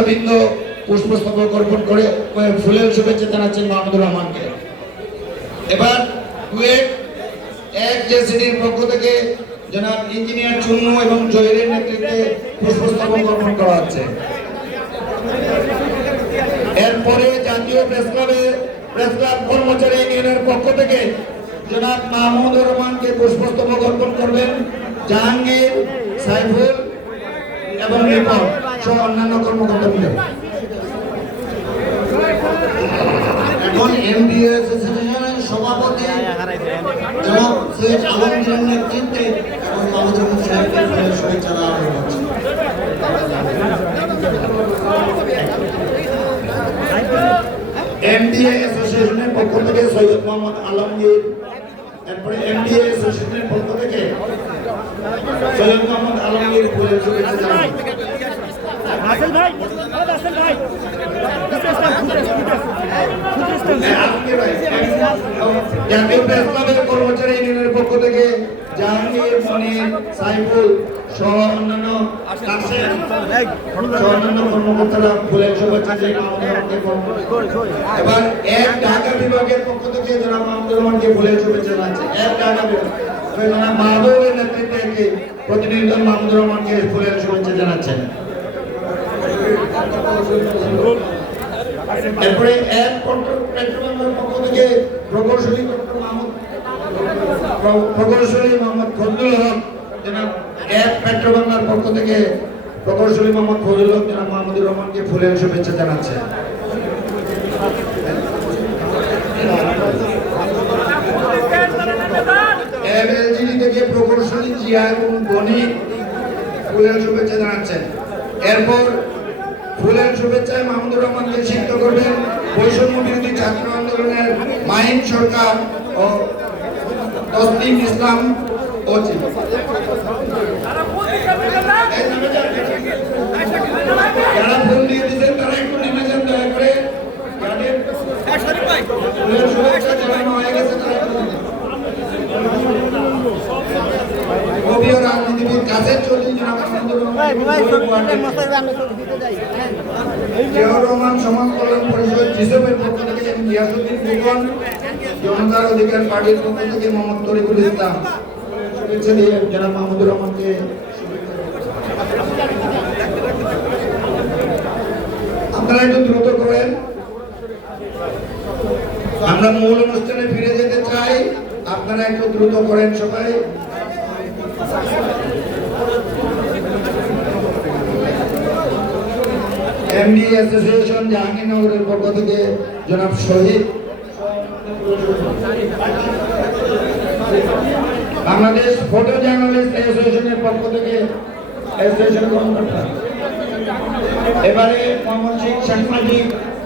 নেতৃবৃন্দ পুষ্পস্তবক অর্পণ করে ফুলের শুভেচ্ছা জানাচ্ছেন মাহমুদুর রহমানকে। এবার কুয়েট এক জেসিডির পক্ষ থেকে জনাব ইঞ্জিনিয়ার চুন্নু এবং জহিরের নেতৃত্বে পুষ্পস্তবক অর্পণ করা হচ্ছে। এরপরে জাতীয় প্রেস ক্লাব কর্মচারী ইউনিয়নের পক্ষ থেকে জনাব মাহমুদুর রহমানকে পুষ্পস্তবক অর্পণ করবেন জাহাঙ্গীর, সাইফুল এবং রিপন সহ অন্যান্য কর্মকর্তা মিলে। এখন এমডিএ অ্যাসোসিয়েশনের সভাপতি জনাব সৈয়দ আলমগীরের নেতৃত্বে এখন মাহমুদুর রহমান সাহেবকে শুভেচ্ছা দেওয়া হচ্ছে। এমডিএ অ্যাসোসিয়েশনের পক্ষ থেকে সৈয়দ মোহাম্মদ আলমগীর, এরপরে এমডিএ অ্যাসোসিয়েশনের পক্ষ থেকে সৈয়দ মোহাম্মদ আলমগীর ফুলের শুভেচ্ছা জানান। রাসেল ভাই, রাসেল ভাই, জাতীয় প্রেস ক্লাবের কর্মচারী ইউনিয়নের পক্ষ থেকে জাহাঙ্গীর, মনির, সাইফুল সহ অন্যান্য কর্মকর্তারা ফুলের শুভেচ্ছা জানিয়ে এবার এক ঢাকা বিভাগের পক্ষ থেকে জনাব মাহমুদুর রহমানকে ফুলের শুভেচ্ছা জানাচ্ছে। এক ঢাকা বিভাগ জনাব মাহবুবের নেতৃত্বে প্রতিনিধি দল মাহমুদুর রহমানকে ফুলের শুভেচ্ছা জানাচ্ছেন। এরপরে এক পেট্রোবাংলার পক্ষ থেকে প্রকৌশলী মোহাম্মদ ফজলুল হক জনাব এক পেট্রোবাংলার পক্ষ থেকে প্রকৌশলী মোহাম্মদ ফজলুল হক জনাব মাহমুদুর রহমানকে ফুলের শুভেচ্ছা জানাচ্ছে। এমএলজিডি থেকে প্রকৌশলী জিয়া এবং বনি ফুলের শুভেচ্ছা জানাচ্ছেন। এরপর ফুলের শুভেচ্ছায় মাহমুদুর রহমানকে সিদ্ধ করবেন বৈষম্য বিরোধী ছাত্র আন্দোলনের মাহিন সরকার ও তসলিম ইসলাম ও যারা ফুল দিয়ে দিচ্ছেন তারা একটু নেমে যান দয়া করে। ফুলের শুভেচ্ছা জানানো হয়ে গেছে, কবি ও রাজনীতিবিদ কাছের চল্লিশ জন জিয়াউর রহমান সমাজ কল্যাণ পরিষদ জিসবের পক্ষ থেকে গিয়াসুদ্দিন ফুকন, জনতার অধিকার পার্টির পক্ষ থেকে মোহাম্মদ তরিকুল ইসলাম শুভেচ্ছা দিয়ে জনাব মাহমুদুর রহমানকে আপনারা একটু দ্রুত করেন। আমরা মূল অনুষ্ঠানে ফিরে যেতে চাই, আপনারা একটু দ্রুত করেন সবাই। এমডি অ্যাসোসিয়েশন জাহাঙ্গীরনগরের পক্ষ থেকে জনাব শহীদ, বাংলাদেশ ফটো জার্নালিস্ট অ্যাসোসিয়েশনের পক্ষ থেকে অ্যাসোসিয়েশন কর্মকর্তা, এবারে মোহাম্মদ শেখ সাংবাদিক